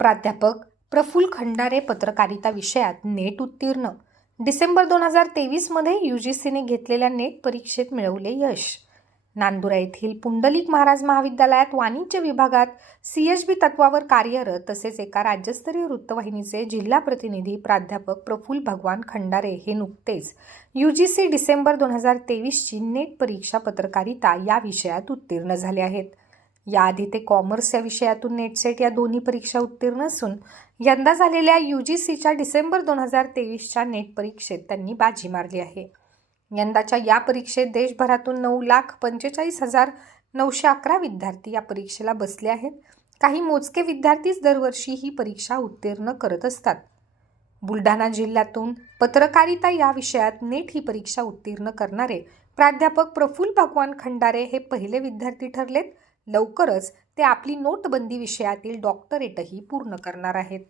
प्राध्यापक प्रफुल खंडारे पत्रकारिता विषयात नेट उत्तीर्ण. डिसेंबर दोन हजार तेवीसमध्ये यू जी सीने घेतलेल्या नेट परीक्षेत मिळवले यश. नांदुरा येथील पुंडलिक महाराज महाविद्यालयात वाणिज्य विभागात सी एच बी तत्वावर कार्यरत तसेच एका राज्यस्तरीय वृत्तवाहिनीचे जिल्हा प्रतिनिधी प्राध्यापक प्रफुल भगवान खंडारे हे नुकतेच यू जी सी डिसेंबर दोन हजार तेवीसची नेट परीक्षा पत्रकारिता या विषयात उत्तीर्ण झाले आहेत. याआधी ते कॉमर्स या विषयातून नेटसेट या दोन्ही परीक्षा उत्तीर्ण असून यंदा झालेल्या यू जी सीच्या डिसेंबर दोन हजार तेवीसच्या नेट परीक्षेत त्यांनी बाजी मारली आहे. यंदाच्या या परीक्षेत देशभरातून नऊ लाख पंचेचाळीस हजार नऊशे अकरा विद्यार्थी या परीक्षेला बसले आहेत. काही मोजके विद्यार्थीच दरवर्षी ही परीक्षा उत्तीर्ण करत असतात. बुलढाणा जिल्ह्यातून पत्रकारिता या विषयात नेट ही परीक्षा उत्तीर्ण करणारे प्राध्यापक प्रफुल्ल भगवान खंडारे हे पहिले विद्यार्थी ठरलेत. लवकरच ते आपली नोटबंदी विषयातील डॉक्टरेटही पूर्ण करणार आहेत.